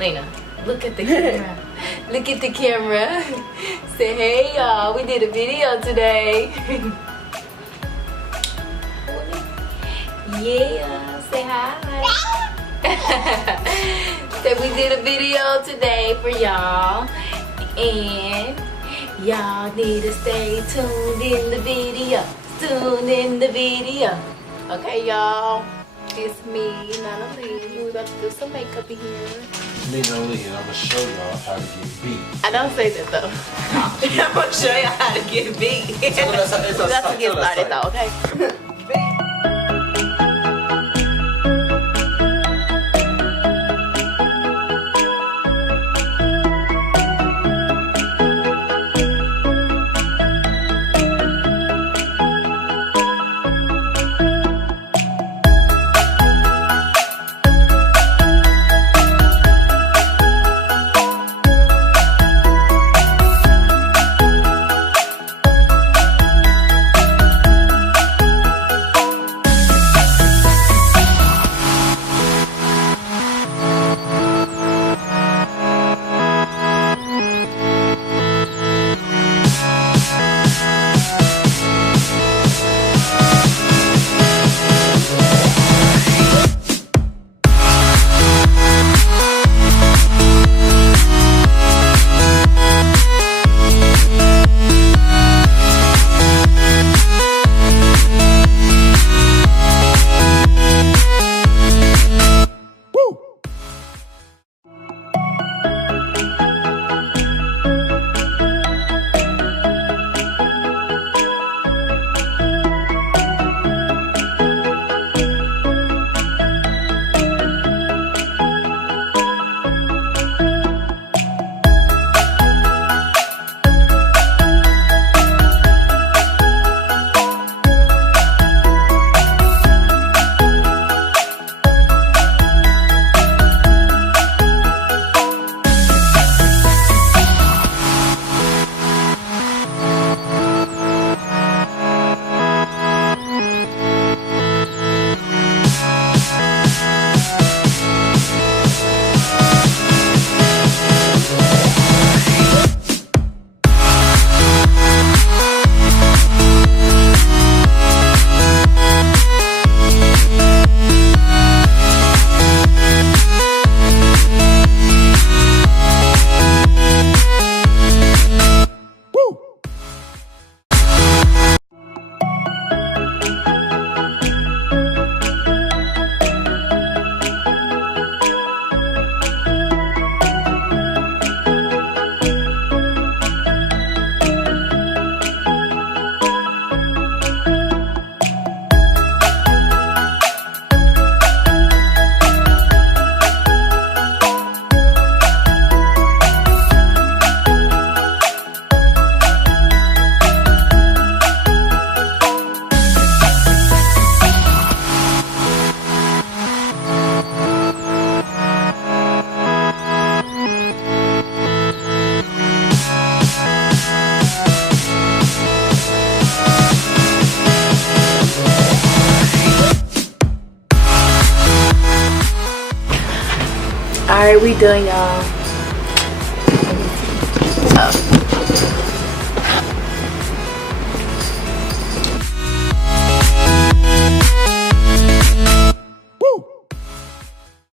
Lena, look at the camera. Look at the camera. Say, hey y'all, we did a video today. Yeah, say hi. Say we did a video today for y'all. And y'all need to stay tuned in the video. Tuned in the video. Okay, y'all. It's me, Nana Lee. We about to do some makeup in here. Me, Nana Lee, and I'm going to show y'all how to get beat. I don't say that though. I'm going to show y'all how to get beat. We about to get started though, okay? Alright, we done, y'all.